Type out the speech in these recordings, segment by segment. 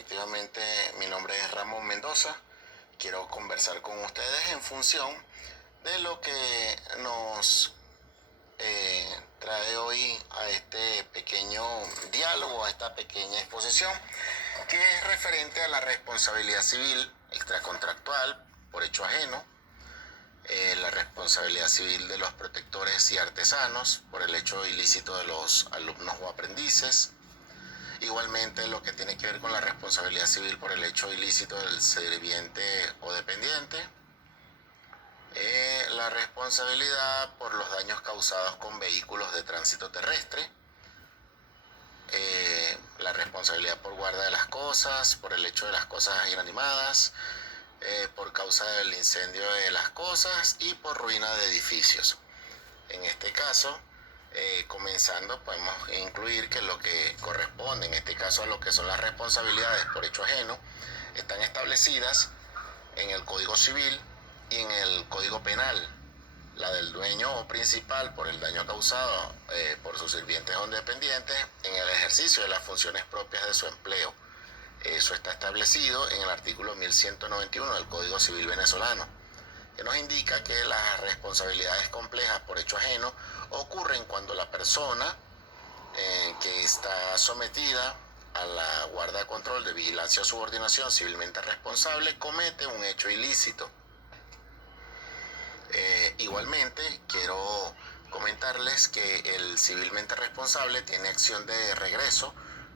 efectivamente mi nombre es Ramón Mendoza. Quiero conversar con ustedes en función de lo que nos trae hoy a este pequeño diálogo, a esta pequeña exposición, que es referente a la responsabilidad civil extracontractual por hecho ajeno, la responsabilidad civil de los protectores y artesanos por el hecho ilícito de los alumnos o aprendices. Igualmente lo que tiene que ver con la responsabilidad civil por el hecho ilícito del sirviente o dependiente. La responsabilidad por los daños causados con vehículos de tránsito terrestre. La responsabilidad por guarda de las cosas, por el hecho de las cosas inanimadas, por causa del incendio de las cosas y por ruina de edificios. En este caso, comenzando, podemos incluir que lo que corresponde en este caso a lo que son las responsabilidades por hecho ajeno están establecidas en el Código Civil y en el Código Penal. La del dueño o principal por el daño causado por sus sirvientes o dependientes en el ejercicio de las funciones propias de su empleo. Eso está establecido en el artículo 1191 del Código Civil venezolano, que nos indica que las responsabilidades complejas por hecho ajeno ocurren cuando la persona que está sometida a la guarda, control, de vigilancia o subordinación civilmente responsable comete un hecho ilícito. Igualmente, quiero comentarles que el civilmente responsable tiene acción de regreso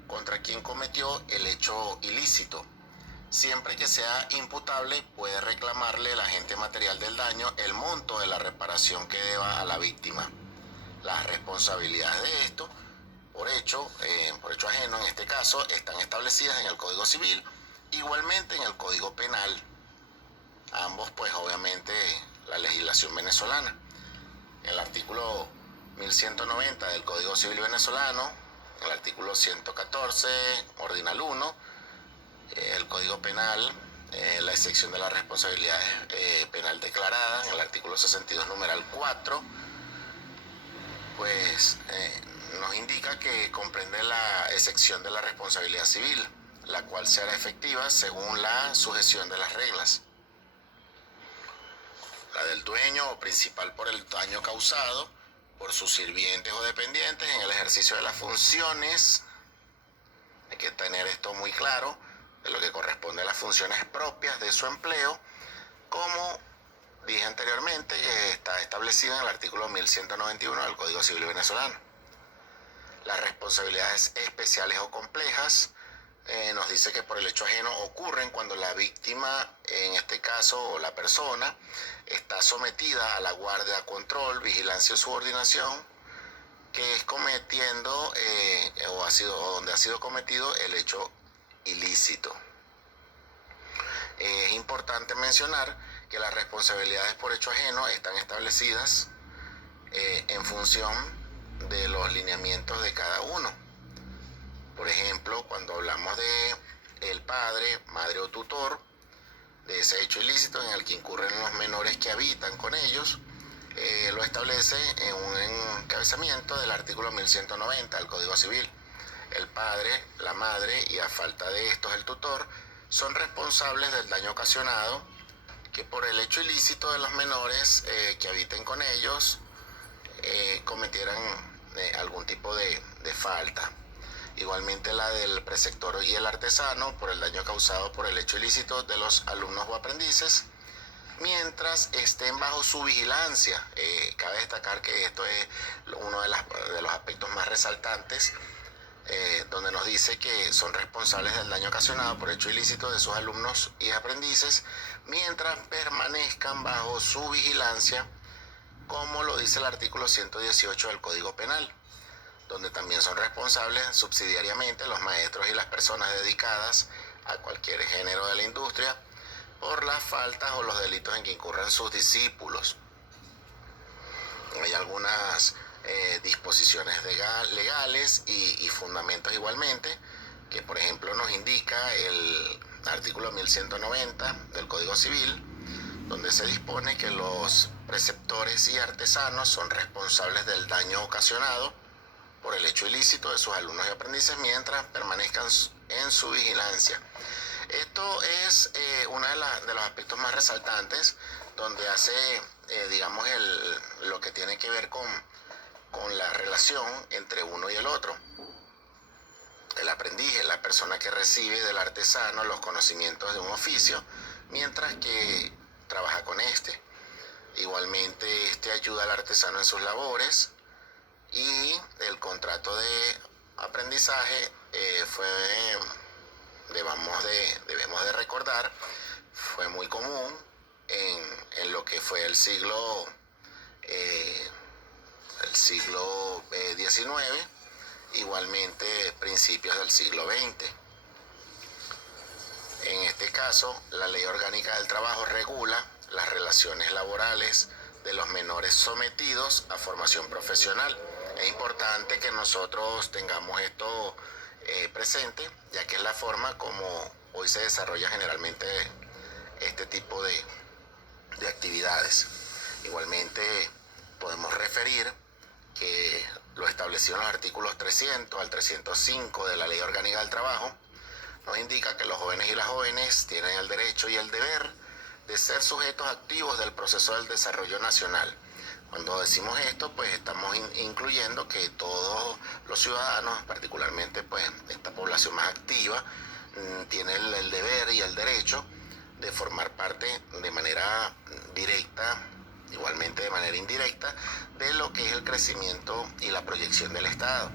contra quien cometió el hecho ilícito. Siempre que sea imputable, puede reclamarle el agente material del daño el monto de la reparación que deba a la víctima. Las responsabilidades de esto, por hecho ajeno en este caso, están establecidas en el Código Civil, igualmente en el Código Penal. Ambos, pues obviamente, la legislación venezolana. El artículo 1190 del Código Civil venezolano, el artículo 114, ordinal 1, el Código Penal, la excepción de las responsabilidades penal declarada, en el artículo 62, numeral 4, pues nos indica que comprende la excepción de la responsabilidad civil, la cual se hará efectiva según la sujeción de las reglas. La del dueño o principal por el daño causado por sus sirvientes o dependientes en el ejercicio de las funciones. Hay que tener esto muy claro, de lo que corresponde a las funciones propias de su empleo, como dije anteriormente, está establecido en el artículo 1191 del Código Civil venezolano. Las responsabilidades especiales o complejas nos dice que por el hecho ajeno ocurren cuando la víctima, en este caso, o la persona, está sometida a la guardia, control, vigilancia o subordinación, que es cometiendo o donde ha sido cometido el hecho ilícito. Es importante mencionar que las responsabilidades por hecho ajeno están establecidas en función de los lineamientos de cada uno. Por ejemplo, cuando hablamos de el padre, madre o tutor, de ese hecho ilícito en el que incurren los menores que habitan con ellos, lo establece en un encabezamiento del artículo 1190 del Código Civil. El padre, la madre y a falta de estos el tutor son responsables del daño ocasionado que por el hecho ilícito de los menores que habiten con ellos cometieran algún tipo de falta. Igualmente la del preceptor y el artesano por el daño causado por el hecho ilícito de los alumnos o aprendices, mientras estén bajo su vigilancia. Cabe destacar que esto es uno de los aspectos más resaltantes, donde nos dice que son responsables del daño ocasionado por hecho ilícito de sus alumnos y aprendices, mientras permanezcan bajo su vigilancia, como lo dice el artículo 118 del Código Penal, donde también son responsables subsidiariamente los maestros y las personas dedicadas a cualquier género de la industria por las faltas o los delitos en que incurran sus discípulos. Hay algunas disposiciones legales y fundamentos igualmente, que por ejemplo nos indica el artículo 1190 del Código Civil, donde se dispone que los preceptores y artesanos son responsables del daño ocasionado por el hecho ilícito de sus alumnos y aprendices mientras permanezcan en su vigilancia. Esto es uno de los aspectos más resaltantes, donde hace, digamos, lo que tiene que ver con la relación entre uno y el otro. El aprendiz es la persona que recibe del artesano los conocimientos de un oficio, mientras que trabaja con este. Igualmente, este ayuda al artesano en sus labores, y el contrato de aprendizaje debemos de recordar, fue muy común en lo que fue el siglo XIX, igualmente principios del siglo XX. En este caso, la Ley Orgánica del Trabajo regula las relaciones laborales de los menores sometidos a formación profesional. Es importante que nosotros tengamos esto presente, ya que es la forma como hoy se desarrolla generalmente este tipo de actividades. Igualmente podemos referir que lo establecido en los artículos 300 al 305 de la Ley Orgánica del Trabajo nos indica que los jóvenes y las jóvenes tienen el derecho y el deber de ser sujetos activos del proceso del desarrollo nacional. Cuando decimos esto, pues estamos incluyendo que todos los ciudadanos, particularmente pues esta población más activa, tiene el deber y el derecho de formar parte de manera directa, igualmente de manera indirecta, de lo que es el crecimiento y la proyección del Estado,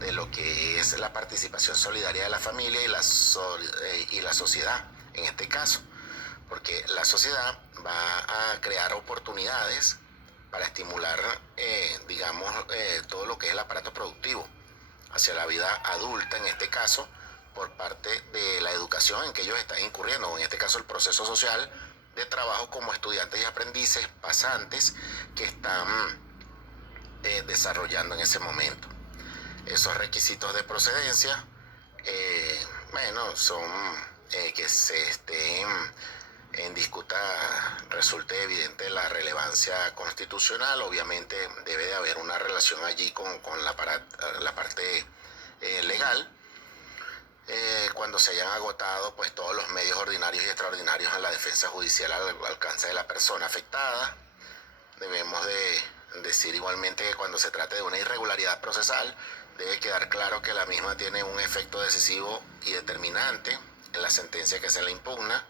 de lo que es la participación solidaria de la familia y la sociedad, en este caso, porque la sociedad va a crear oportunidades para estimular, todo lo que es el aparato productivo hacia la vida adulta, en este caso, por parte de la educación en que ellos están incurriendo, o en este caso el proceso social de trabajo como estudiantes y aprendices pasantes que están desarrollando en ese momento. Esos requisitos de procedencia, son que se estén en disputa, resulte evidente la relevancia constitucional. Obviamente debe de haber una relación allí con la parte legal, cuando se hayan agotado pues todos los medios ordinarios y extraordinarios en la defensa judicial al alcance de la persona afectada. Debemos de decir igualmente que cuando se trate de una irregularidad procesal, debe quedar claro que la misma tiene un efecto decisivo y determinante en la sentencia que se le impugna,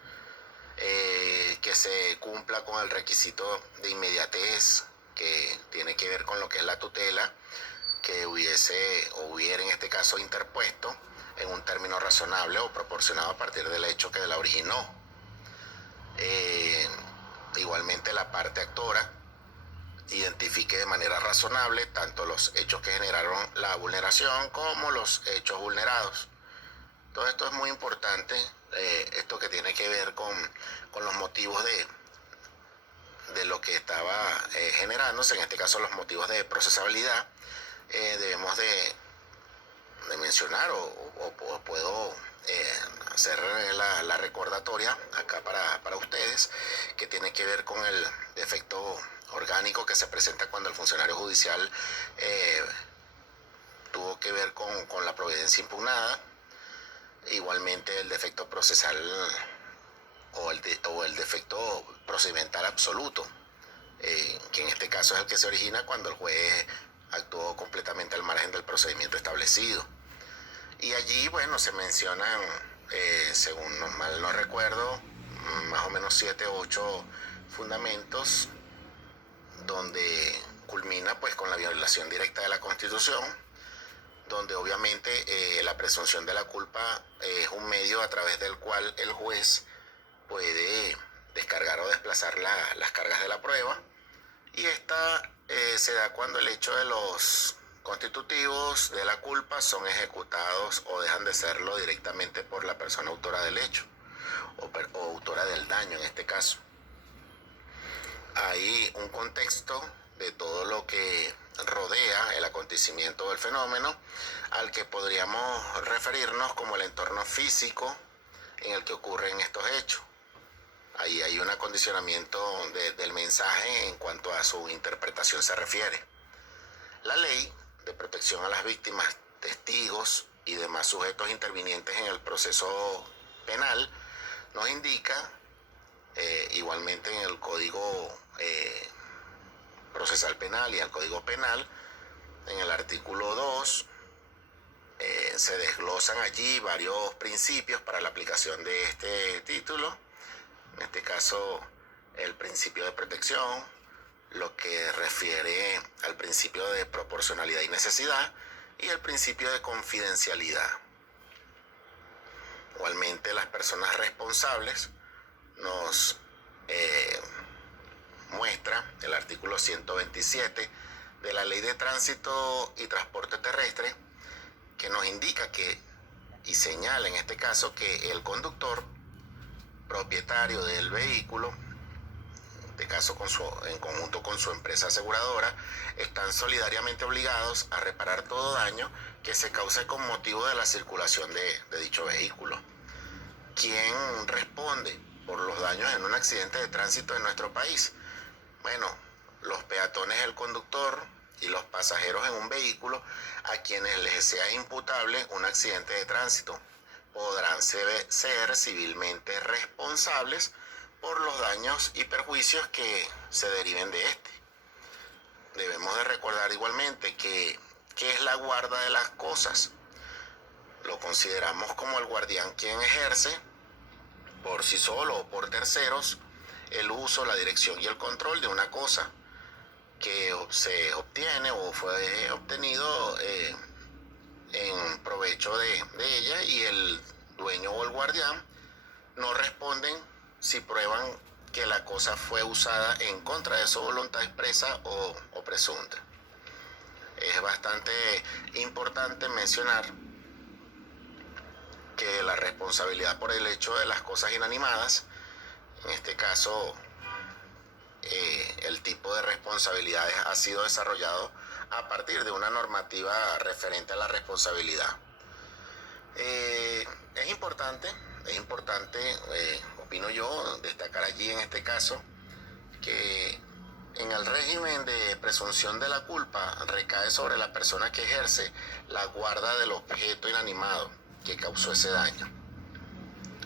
que se cumpla con el requisito de inmediatez, que tiene que ver con lo que es la tutela, que hubiera en este caso interpuesto en un término razonable o proporcionado a partir del hecho que la originó. Igualmente la parte actora identifique de manera razonable tanto los hechos que generaron la vulneración como los hechos vulnerados. Todo esto es muy importante, esto que tiene que ver con los motivos de lo que estaba generándose, en este caso los motivos de procesabilidad. Debemos de mencionar o puedo hacer la recordatoria acá para ustedes, que tiene que ver con el defecto orgánico que se presenta cuando el funcionario judicial tuvo que ver con la providencia impugnada. Igualmente el defecto procesal o el defecto procedimental absoluto, que en este caso es el que se origina cuando el juez actuó completamente al margen del procedimiento establecido. Y allí, se mencionan, según mal no recuerdo, más o menos 7 u 8 fundamentos, donde culmina pues con la violación directa de la Constitución, donde obviamente la presunción de la culpa es un medio a través del cual el juez puede descargar o desplazar las cargas de la prueba, y esta se da cuando el hecho de los constitutivos de la culpa son ejecutados o dejan de serlo directamente por la persona autora del hecho o autora del daño en este caso. Hay un contexto de todo lo que rodea el acontecimiento del fenómeno, al que podríamos referirnos como el entorno físico en el que ocurren estos hechos. Ahí hay un acondicionamiento del mensaje en cuanto a su interpretación se refiere. La ley de protección a las víctimas, testigos y demás sujetos intervinientes en el proceso penal nos indica, igualmente en el Código Procesal Penal y el Código Penal, en el artículo 2, se desglosan allí varios principios para la aplicación de este título. En este caso, el principio de protección, lo que refiere al principio de proporcionalidad y necesidad, y el principio de confidencialidad. Igualmente, las personas responsables nos muestra el artículo 127 de la Ley de Tránsito y Transporte Terrestre, que nos indica que, y señala en este caso, que el conductor propietario del vehículo, en este caso en conjunto con su empresa aseguradora, están solidariamente obligados a reparar todo daño que se cause con motivo de la circulación de dicho vehículo. ¿Quién responde por los daños en un accidente de tránsito en nuestro país? Bueno, los peatones del conductor y los pasajeros en un vehículo a quienes les sea imputable un accidente de tránsito podrán ser civilmente responsables por los daños y perjuicios que se deriven de este. Debemos de recordar igualmente que es la guarda de las cosas. Lo consideramos como el guardián quien ejerce, por sí solo o por terceros, el uso, la dirección y el control de una cosa que se obtiene o fue obtenido en provecho de ella, y el dueño o el guardián no responden si prueban que la cosa fue usada en contra de su voluntad expresa o presunta. Es bastante importante mencionar que la responsabilidad por el hecho de las cosas inanimadas, en este caso el tipo de responsabilidades ha sido desarrollado a partir de una normativa referente a la responsabilidad. Es importante, opino yo, destacar allí en este caso que en el régimen de presunción de la culpa recae sobre la persona que ejerce la guarda del objeto inanimado que causó ese daño.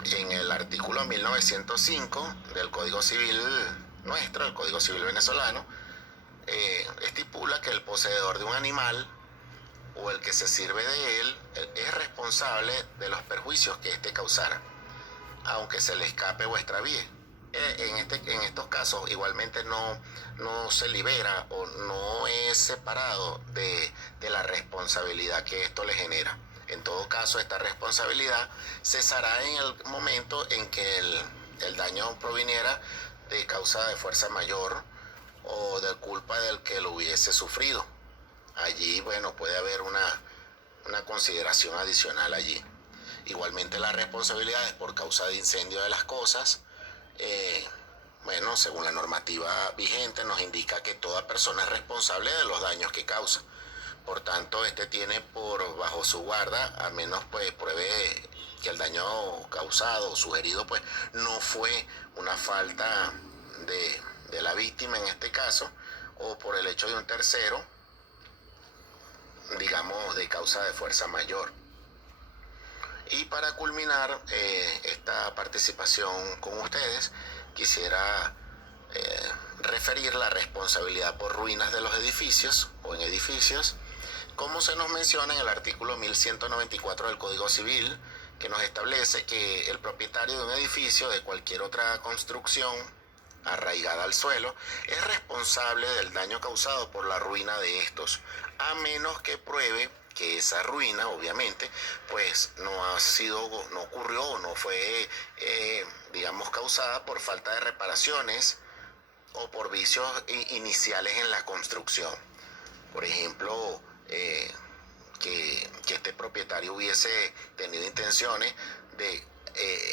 En el artículo 1905 del Código Civil nuestro, el Código Civil venezolano, estipula que el poseedor de un animal o el que se sirve de él es responsable de los perjuicios que éste causara, aunque se le escape o extravíe. En estos casos igualmente no se libera o no es separado de la responsabilidad que esto le genera. En todo caso, esta responsabilidad cesará en el momento en que el daño proviniera de causa de fuerza mayor o de culpa del que lo hubiese sufrido. Allí, bueno, puede haber una consideración adicional allí. Igualmente, las responsabilidades por causa de incendio de las cosas, bueno, según la normativa vigente, nos indica que toda persona es responsable de los daños que causa. Por tanto, este tiene bajo su guarda, al menos pues pruebe que el daño causado o sugerido pues no fue una falta de la víctima en este caso, o por el hecho de un tercero, digamos de causa de fuerza mayor. Y para culminar esta participación con ustedes, quisiera referir la responsabilidad por ruinas de los edificios o en edificios, como se nos menciona en el artículo 1194 del Código Civil, que nos establece que el propietario de un edificio de cualquier otra construcción arraigada al suelo es responsable del daño causado por la ruina de estos, a menos que pruebe que esa ruina, obviamente, pues no ocurrió o no fue, digamos, causada por falta de reparaciones o por vicios iniciales en la construcción. Por ejemplo, que este propietario hubiese tenido intenciones de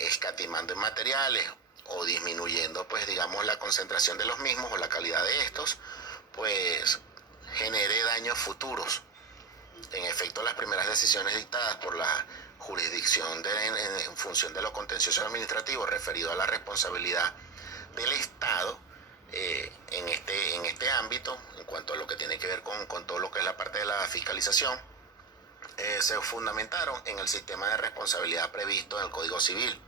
escatimando en materiales o disminuyendo, pues digamos, la concentración de los mismos o la calidad de estos, pues genere daños futuros. En efecto, las primeras decisiones dictadas por la jurisdicción en función de lo contencioso administrativo referido a la responsabilidad del Estado en este ámbito, en cuanto a lo que tiene que ver con todo lo que es la parte de la fiscalización, se fundamentaron en el sistema de responsabilidad previsto en el Código Civil.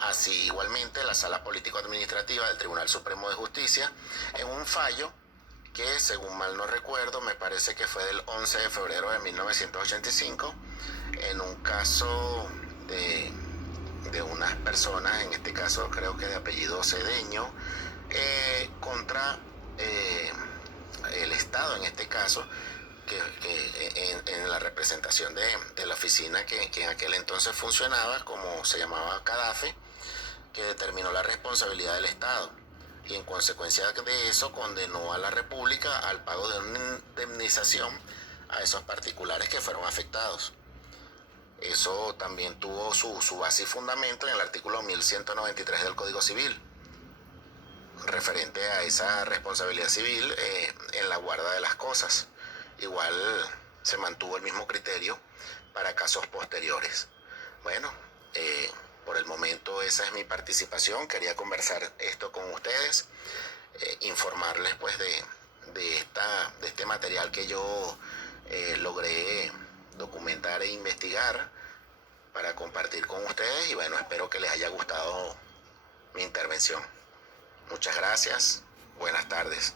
Así igualmente la Sala Político-Administrativa del Tribunal Supremo de Justicia, en un fallo que, según mal no recuerdo, me parece que fue del 11 de febrero de 1985, en un caso de unas personas, en este caso creo que de apellido Cedeño, contra el Estado, en este caso, en la representación de la oficina que en aquel entonces funcionaba, como se llamaba CADAFE, que determinó la responsabilidad del Estado y en consecuencia de eso condenó a la República al pago de una indemnización a esos particulares que fueron afectados. Eso también tuvo su base y fundamento en el artículo 1193 del Código Civil, referente a esa responsabilidad civil en la guarda de las cosas. Igual se mantuvo el mismo criterio para casos posteriores. Bueno, por el momento esa es mi participación. Quería conversar esto con ustedes, informarles pues de este material que yo logré documentar e investigar para compartir con ustedes, y bueno, espero que les haya gustado mi intervención. Muchas gracias, buenas tardes.